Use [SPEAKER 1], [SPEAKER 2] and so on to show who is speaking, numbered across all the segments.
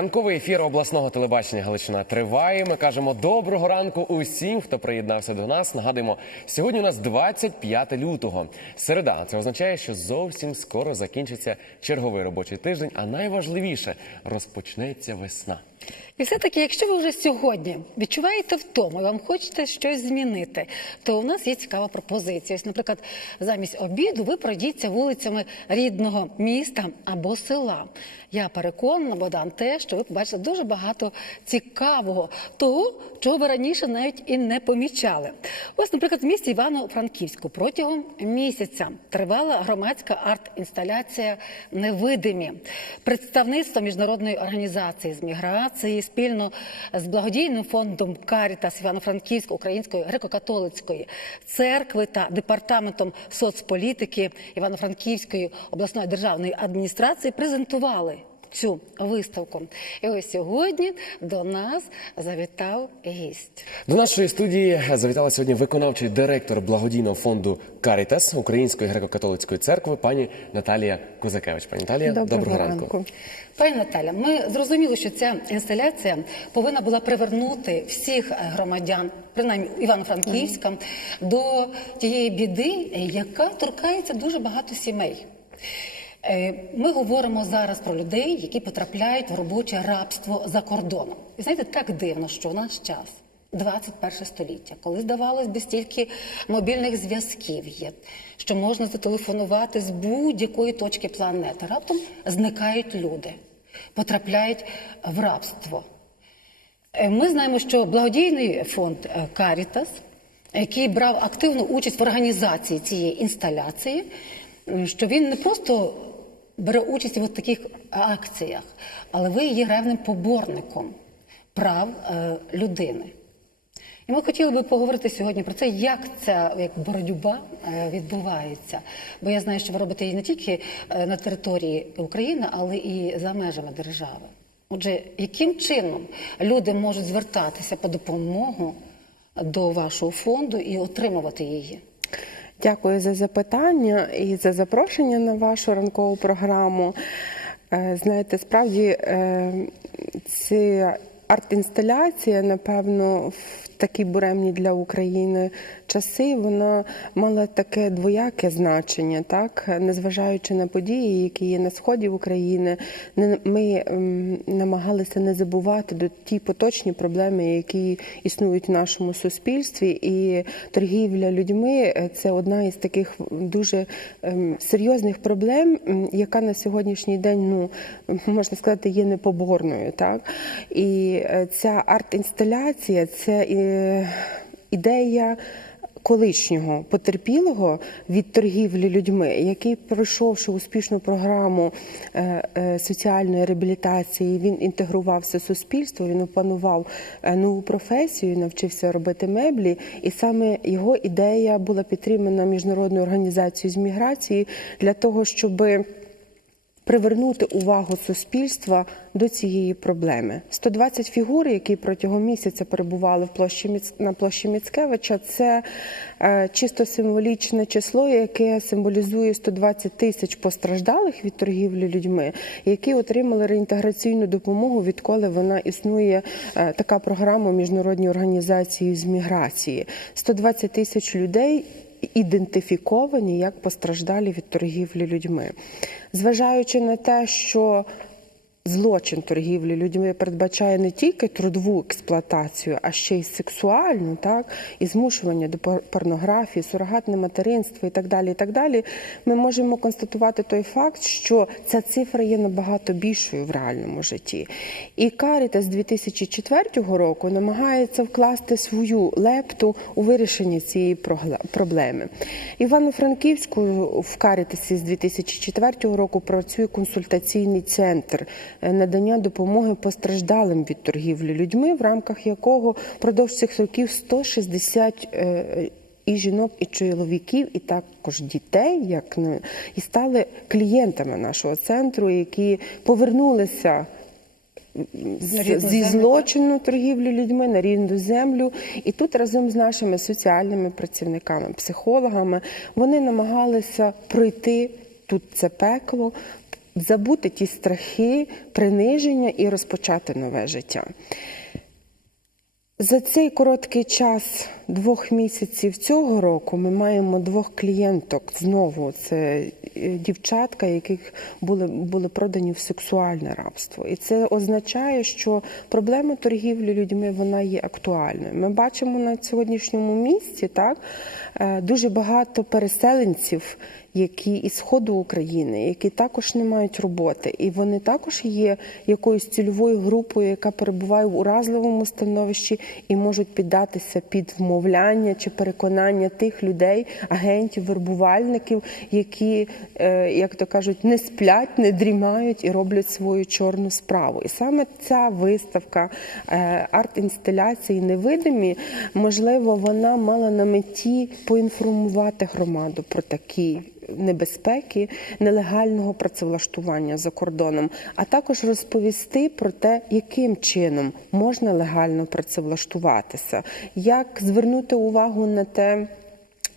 [SPEAKER 1] Ранковий ефір обласного телебачення Галичина триває. Ми кажемо доброго ранку усім, хто приєднався до нас. Нагадуємо, сьогодні у нас 25 лютого. Середа. Це означає, що зовсім скоро закінчиться черговий робочий тиждень. А найважливіше розпочнеться весна.
[SPEAKER 2] І все-таки, якщо ви вже сьогодні відчуваєте втому і вам хочете щось змінити, то у нас є цікава пропозиція. Ось, наприклад, замість обіду ви пройдіться вулицями рідного міста або села. Я переконана, Богдан, те, що ви побачите дуже багато цікавого, того, чого ви раніше навіть і не помічали. Ось, наприклад, в місті Івано-Франківську протягом місяця тривала громадська арт-інсталяція Невидимі. Представництво міжнародної організації з міграції спільно з благодійним фондом Карітас Івано-Франківської Української греко-католицької церкви та департаментом соцполітики Івано-Франківської обласної державної адміністрації презентували цю виставку. І ось сьогодні до нас завітав гість.
[SPEAKER 1] До нашої студії завітала сьогодні виконавчий директор благодійного фонду Карітас Української греко-католицької церкви, пані Наталія Козакевич. Пані Наталія, доброго, ранку.
[SPEAKER 2] Пані Наталя, ми зрозуміли, що ця інсталяція повинна була привернути всіх громадян, принаймні Івано-Франківська, до тієї біди, яка торкається дуже багато сімей. Е, Ми говоримо зараз про людей, які потрапляють в робоче рабство за кордоном. І знаєте, так дивно, що в наш час. 21 століття, коли здавалось би стільки мобільних зв'язків є, що можна зателефонувати з будь-якої точки планети. Раптом зникають люди, потрапляють в рабство. Е, Ми знаємо, що благодійний фонд е, Карітас, який брав активну участь в організації цієї інсталяції, що він не просто бере участь в таких акціях, але ви є ревним поборником прав е, людини. І ми хотіли би поговорити сьогодні про це, як ця як боротьба е, відбувається. Бо я знаю, що ви робите її не тільки е, на території України, але і за межами держави. Отже, яким чином люди можуть звертатися по допомогу до вашого фонду і отримувати її?
[SPEAKER 3] Дякую за запитання і за запрошення на вашу ранкову програму. Е, Знаєте, справді е, ця арт-інсталяція, напевно, в такі буремні для України часи, вона мала таке двояке значення, так незважаючи на події, які є на сході України, ми ем, намагалися не забувати до ті поточні проблеми, які існують в нашому суспільстві, і торгівля людьми це одна із таких дуже ем, серйозних проблем, яка на сьогоднішній день, ну можна сказати, є непоборною. Так і е, ця арт-інсталяція це ідея. Колишнього потерпілого від торгівлі людьми, який пройшовши успішну програму е, е, соціальної реабілітації, він інтегрувався в суспільство, він опанував е, нову професію, навчився робити меблі, і саме його ідея була підтримана міжнародною організацією з міграції для того, щоби привернути увагу суспільства до цієї проблеми. 120 фігур, які протягом місяця перебували в площі на площі Міцкевича, це е, чисто символічне число, яке символізує 120 тисяч постраждалих від торгівлі людьми, які отримали реінтеграційну допомогу, відколи вона існує е, така програма міжнародної організації з міграції. 120 тисяч людей ідентифіковані як постраждалі від торгівлі людьми. Зважаючи на те, що злочин торгівлі людьми передбачає не тільки трудову експлуатацію, а ще й сексуальну, так, і змушування до пор- порнографії, сурогатне материнство і так далі. І так далі, ми можемо констатувати той факт, що ця цифра є набагато більшою в реальному житті. І Каріта з 2004 року намагається вкласти свою лепту у вирішення цієї проблеми. Івано-Франківську в Карітасі з 2004 року працює консультаційний центр надання допомоги постраждалим від торгівлі людьми, в рамках якого впродовж цих років 160 е, і жінок, і чоловіків, і також дітей, як не- і стали клієнтами нашого центру, які повернулися з- зі злочину торгівлі людьми на рідну землю. І тут разом з нашими соціальними працівниками, психологами, вони намагалися пройти тут це пекло, забути ті страхи, приниження і розпочати нове життя. За цей короткий час двох місяців цього року ми маємо двох клієнток знову. Це е, дівчатка, яких були, були продані в сексуальне рабство. І це означає, що проблема торгівлі людьми вона є актуальною. Ми бачимо на сьогоднішньому місці так е, дуже багато переселенців, які із сходу України, які також не мають роботи, і вони також є якоюсь цільовою групою, яка перебуває в уразливому становищі і можуть піддатися під вмовляння чи переконання тих людей, агентів, вербувальників, які, е, як то кажуть, не сплять, не дрімають і роблять свою чорну справу. І саме ця виставка е, арт-інсталяції невидимі, можливо, вона мала на меті поінформувати громаду про такі небезпеки нелегального працевлаштування за кордоном, а також розповісти про те, яким чином можна легально працевлаштуватися, як звернути увагу на те.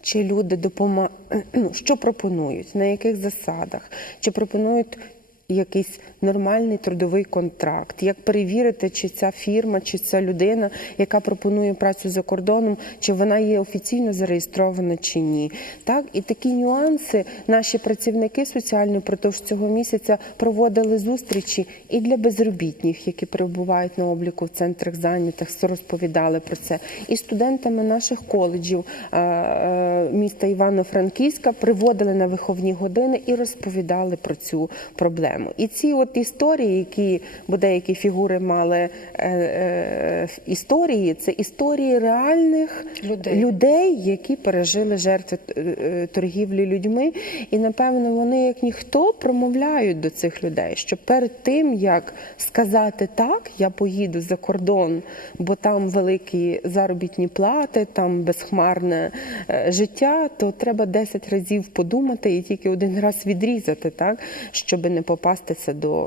[SPEAKER 3] Чи люди допома... ну, що пропонують, на яких засадах, чи пропонують якийсь нормальний трудовий контракт, як перевірити, чи ця фірма, чи ця людина, яка пропонує працю за кордоном, чи вона є офіційно зареєстрована чи ні. Так і такі нюанси наші працівники соціальні впродовж цього місяця проводили зустрічі і для безробітних, які перебувають на обліку в центрах зайнятих, розповідали про це, і студентами наших коледжів е, е, міста Івано-Франківська приводили на виховні години і розповідали про цю проблему. І ці от історії, які бо деякі фігури мали е, е, історії, це історії реальних
[SPEAKER 2] Людей.
[SPEAKER 3] людей, які пережили жертви е, е, торгівлі людьми. І напевно вони, як ніхто, промовляють до цих людей, що перед тим як сказати так, я поїду за кордон, бо там великі заробітні плати, там безхмарне е, життя, то треба 10 разів подумати і тільки один раз відрізати, так щоб не попастися до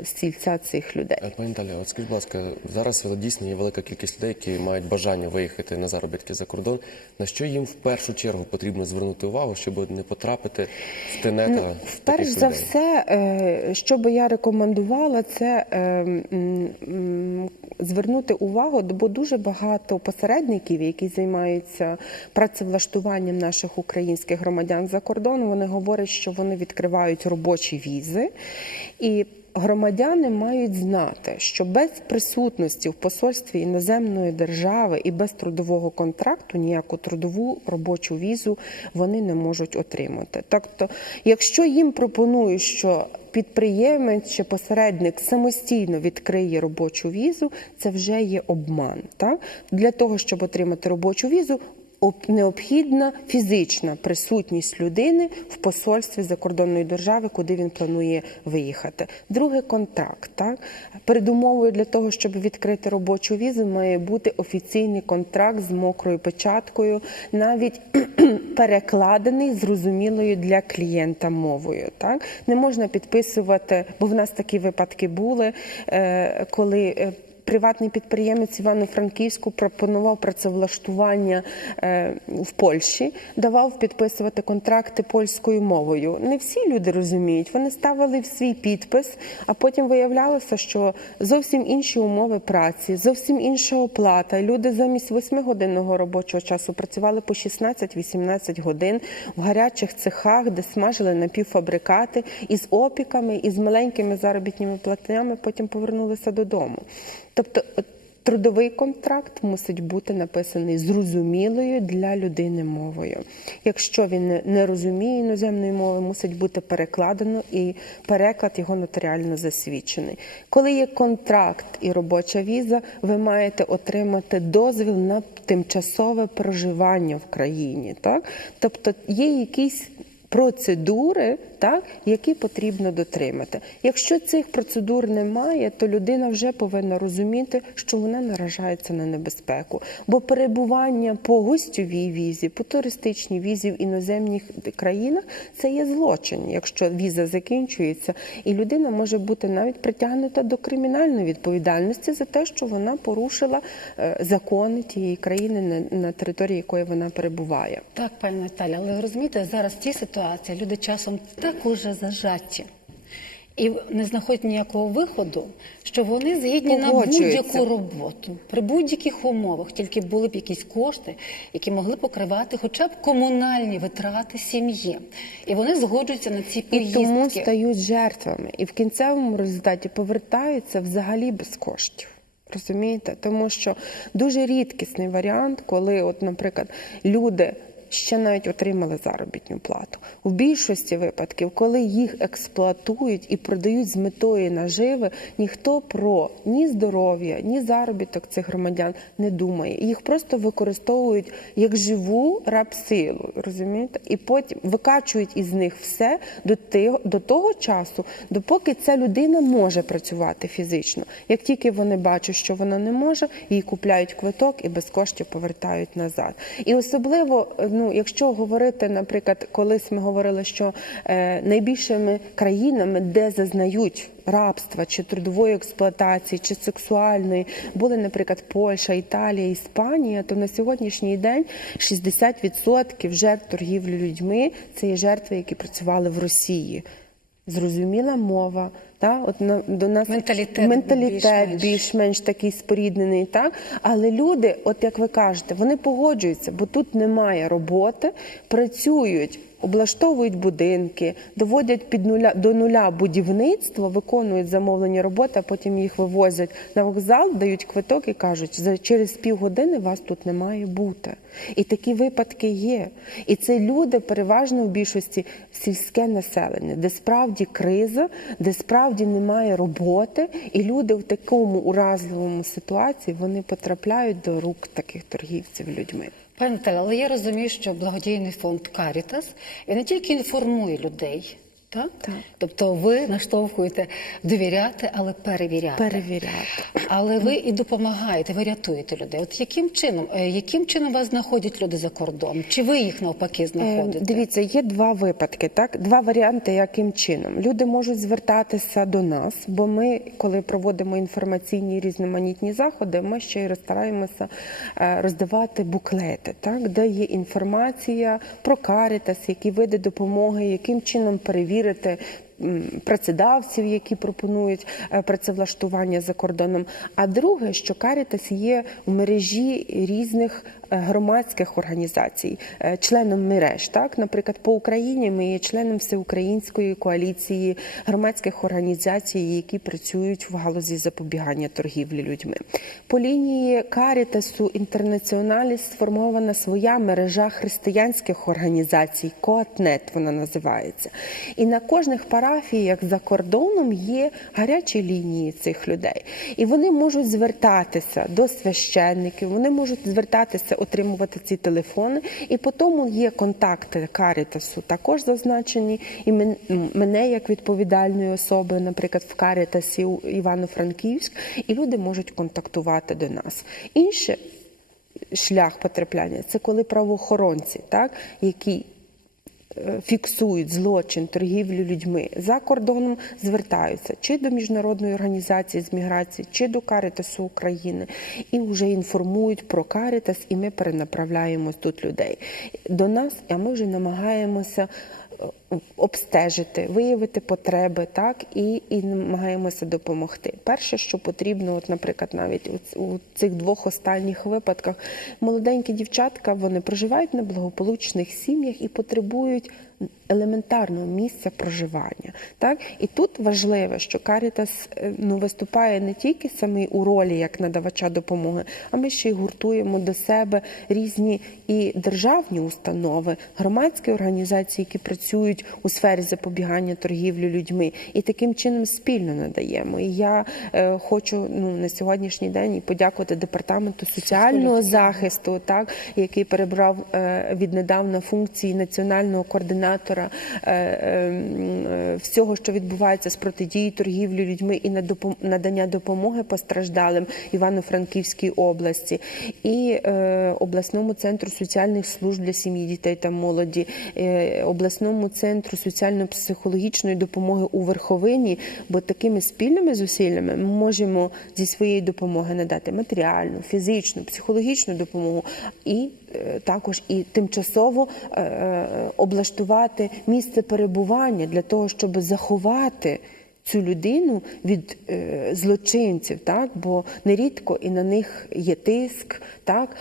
[SPEAKER 3] е, стільця цих людей.
[SPEAKER 1] Е, Пані Наталя, от скажіть, будь ласка, зараз дійсно є велика кількість людей, які мають бажання виїхати на заробітки за кордон. На що їм в першу чергу потрібно звернути увагу, щоб не потрапити в тенета
[SPEAKER 3] Ну,
[SPEAKER 1] таких
[SPEAKER 3] за
[SPEAKER 1] людей?
[SPEAKER 3] все, е, що би я рекомендувала, це звернути увагу, бо дуже багато посередників, які займаються працевлаштуванням наших українських громадян за кордон, вони говорять, що вони відкривають робочі візи і. Громадяни мають знати, що без присутності в посольстві іноземної держави і без трудового контракту ніяку трудову робочу візу вони не можуть отримати. Тобто, якщо їм пропонують, що підприємець чи посередник самостійно відкриє робочу візу, це вже є обман. Так? Для того, щоб отримати робочу візу, необхідна фізична присутність людини в посольстві закордонної держави, куди він планує виїхати. Друге контракт. Так? Передумовою для того, щоб відкрити робочу візу, має бути офіційний контракт з мокрою печаткою, навіть перекладений зрозумілою для клієнта мовою. Так? Не можна підписувати, бо в нас такі випадки були, е, коли. Приватний підприємець Івано-Франківську пропонував працевлаштування е, в Польщі, давав підписувати контракти польською мовою. Не всі люди розуміють. Вони ставили в свій підпис, а потім виявлялося, що зовсім інші умови праці, зовсім інша оплата. Люди замість 8-годинного робочого часу працювали по 16-18 годин в гарячих цехах, де смажили напівфабрикати із опіками, із маленькими заробітними платнями. Потім повернулися додому. Тобто трудовий контракт мусить бути написаний зрозумілою для людини мовою. Якщо він не- розуміє іноземної мови, мусить бути перекладено і переклад його нотаріально засвідчений. Коли є контракт і робоча віза, ви маєте отримати дозвіл на тимчасове проживання в країні. Так? Тобто є якісь процедури, так, які потрібно дотримати. Якщо цих процедур немає, то людина вже повинна розуміти, що вона наражається на небезпеку. Бо перебування по гостьовій візі, по туристичній візі в іноземних країнах це є злочин, якщо віза закінчується, і людина може бути навіть притягнута до кримінальної відповідальності за те, що вона порушила е, закони тієї країни, на, території якої вона перебуває.
[SPEAKER 2] Так, пані Наталя, але розумієте, зараз в цій ситуації люди часом уже зажаті. і не знаходять ніякого виходу, що вони згідні на будь-яку роботу при будь-яких умовах, тільки були б якісь кошти, які могли покривати хоча б комунальні витрати сім'ї. І вони згоджуються на ці
[SPEAKER 3] І тому стають жертвами, і в кінцевому результаті повертаються взагалі без коштів. Розумієте? Тому що дуже рідкісний варіант, коли, от, наприклад, люди ще навіть отримали заробітну плату. У більшості випадків, коли їх експлуатують і продають з метою наживи, ніхто про ні здоров'я, ні заробіток цих громадян не думає. Їх просто використовують як живу рабсилу, розумієте? І потім викачують із них все до тих- до того часу, допоки ця людина може працювати фізично. Як тільки вони бачать, що вона не може, їй купляють квиток і без коштів повертають назад. І особливо, е, ну якщо говорити, наприклад, колись ми говорили, що е, найбільшими країнами, де зазнають рабства чи трудової експлуатації, чи сексуальної, були, наприклад, Польща, Італія, Іспанія, то на сьогоднішній день 60% жертв торгівлі людьми це є жертви, які працювали в Росії. Зрозуміла мова, та от на до нас
[SPEAKER 2] Менталітет
[SPEAKER 3] менталітет
[SPEAKER 2] більш-менш.
[SPEAKER 3] такий споріднений, так але люди, от як ви кажете, вони погоджуються, бо тут немає роботи, працюють, облаштовують будинки, доводять під нуля до нуля будівництво, виконують замовлені роботи, а потім їх вивозять на вокзал, дають квиток і кажуть, за через півгодини вас тут не має бути. І такі випадки є. І це люди переважно в більшості сільське населення, де справді криза, де справді немає роботи, і люди в такому уразливому ситуації вони потрапляють до рук таких торгівців людьми.
[SPEAKER 2] Пане Наталя, але я розумію, що благодійний фонд Карітас і не тільки інформує людей, так?
[SPEAKER 3] Так.
[SPEAKER 2] тобто ви наштовхуєте довіряти, але перевіряти.
[SPEAKER 3] Перевіряти.
[SPEAKER 2] Але ви і допомагаєте, ви рятуєте людей. От яким чином, Е, яким чином вас знаходять люди за кордоном? Чи ви їх навпаки
[SPEAKER 3] Е,
[SPEAKER 2] знаходите?
[SPEAKER 3] Дивіться, є два випадки, так два варіанти, яким чином люди можуть звертатися до нас, бо ми, коли проводимо інформаційні різноманітні заходи, ми ще й стараємося е, роздавати буклети, так де є інформація про карітас, які види допомоги, яким чином перевірити. М, Працедавців, які пропонують е, працевлаштування за кордоном. А друге, що Карітас є у мережі різних громадських організацій, е, членом мереж. Так, наприклад, по Україні ми є членом всеукраїнської коаліції громадських організацій, які працюють в галузі запобігання торгівлі людьми. По лінії Карітасу Інтернаціоналі сформована своя мережа християнських організацій, Коатнет вона називається. І на кожних парафіях за кордоном є гарячі лінії цих людей. І вони можуть звертатися до священників, вони можуть звертатися, отримувати ці телефони. І по тому є контакти Карітасу також зазначені. І мене як відповідальної особи, наприклад, в Карітасі Івано-Франківськ, і люди можуть контактувати до нас. Інше шлях потрапляння це коли правоохоронці, так, які фіксують злочин торгівлі людьми за кордоном, звертаються чи до міжнародної організації з міграції, чи до Карітасу України, і вже інформують про Карітас, і ми перенаправляємо тут людей до нас, а ми вже намагаємося. Обстежити, виявити потреби, так і, і намагаємося допомогти. Перше, що потрібно, от, наприклад, навіть у, у цих двох останніх випадках, молоденькі дівчатка вони проживають на благополучних сім'ях і потребують елементарного місця проживання. Так і тут важливо, що Карітас е, ну виступає не тільки саме у ролі як надавача допомоги, а ми ще й гуртуємо до себе різні і державні установи, громадські організації, які працюють у сфері запобігання торгівлі людьми, і таким чином спільно надаємо. І я е, хочу ну на сьогоднішній день і подякувати департаменту соціального захисту, так який перебрав е, віднедавна функції національного координатора е, е, е, всього, що відбувається з протидії торгівлі людьми і на допом- надання допомоги постраждалим Івано-Франківській області. І е, обласному центру соціальних служб для сім'ї, дітей та молоді, е, обласному центру соціально-психологічної допомоги у Верховині, бо такими спільними зусиллями ми можемо зі своєї допомоги надати матеріальну, фізичну, психологічну допомогу і е, також і тимчасово е, е, облаштувати місце перебування для того, щоб заховати цю людину від е, злочинців, так бо нерідко і на них є тиск. Так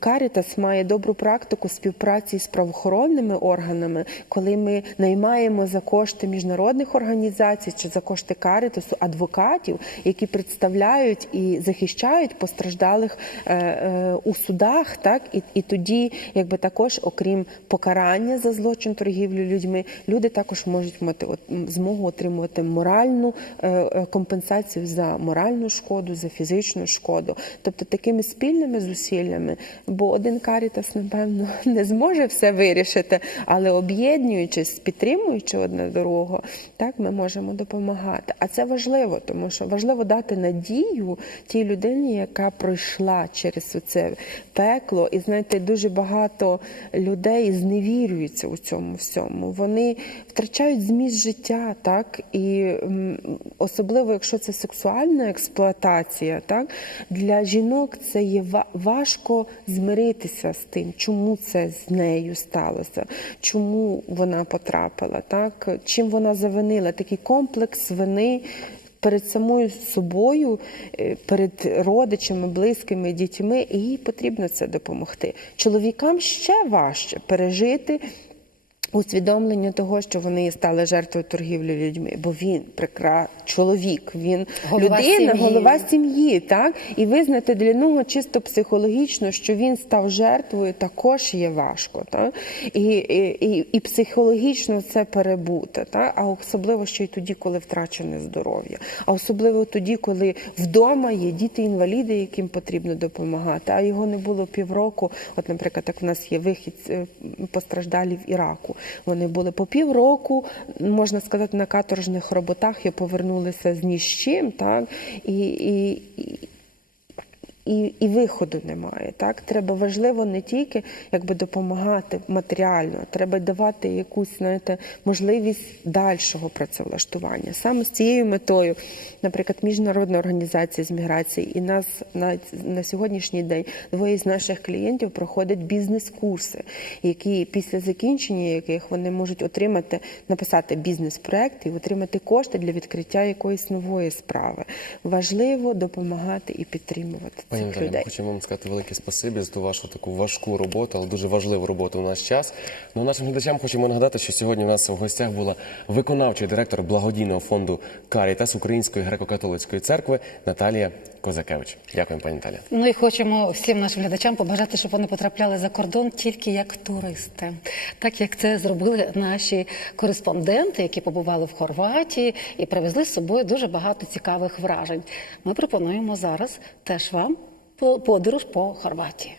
[SPEAKER 3] Карітас має добру практику співпраці з правоохоронними органами, коли ми наймаємо за кошти міжнародних організацій чи за кошти Карітасу адвокатів, які представляють і захищають постраждалих е, е, у судах, так і, і тоді, якби також, окрім покарання за злочин торгівлі людьми, люди також можуть мати от, змогу отримувати моральну е, е, компенсацію за моральну шкоду, за фізичну шкоду. Тобто такими спільними зусиллями, бо один карітас, напевно, не зможе все вирішити, але об'єднуючись, підтримуючи одне другого, так ми можемо допомагати. А це важливо, тому що важливо дати надію тій людині, яка пройшла через це пекло. І знаєте, дуже багато людей зневірюються у цьому всьому. Вони втрачають зміст життя, так і особливо, якщо це сексуальна експлуатація, так для жінок це є ва- важко змиритися з тим, чому це з нею сталося, чому вона потрапила, так чим вона завинила такий комплекс вини. Перед самою собою, е, перед родичами, близькими, дітьми, і їй потрібно це допомогти. Чоловікам ще важче пережити усвідомлення того, що вони стали жертвою торгівлі людьми, бо він прекра... чоловік, він
[SPEAKER 2] Голова
[SPEAKER 3] людина,
[SPEAKER 2] сім'ї.
[SPEAKER 3] голова сім'ї, так і визнати для нього чисто психологічно, що він став жертвою, також є важко, так і, і, і, і психологічно це перебути, так а особливо ще й тоді, коли втрачене здоров'я, а особливо тоді, коли вдома є діти-інваліди, яким потрібно допомагати, а його не було півроку. От, наприклад, як в нас є вихід е, постраждалі в Іраку. Вони були по півроку, можна сказати, на каторжних роботах і повернулися з ні з чим, так? І, і, і, і, виходу немає. Так треба важливо не тільки якби допомагати матеріально, треба давати якусь знаєте, можливість дальшого працевлаштування. Саме з цією метою, наприклад, міжнародна організація з міграції і нас на, на сьогоднішній день двоє з наших клієнтів проходять бізнес-курси, які після закінчення яких вони можуть отримати, написати бізнес-проект і отримати кошти для відкриття якоїсь нової справи. Важливо допомагати і підтримувати
[SPEAKER 1] Пані Наталі, ми хочемо вам сказати велике спасибі за ту вашу таку важку роботу, але дуже важливу роботу у наш час. Ну, нашим глядачам хочемо нагадати, що сьогодні у нас в гостях була виконавчий директор благодійного фонду Карітас Української греко-католицької церкви Наталія Козакевич. Дякуємо, пані Наталі.
[SPEAKER 2] Ну і хочемо всім нашим глядачам побажати, щоб вони потрапляли за кордон тільки як туристи, так як це зробили наші кореспонденти, які побували в Хорватії і привезли з собою дуже багато цікавих вражень. Ми пропонуємо зараз теж вам по- подорож по Хорватії.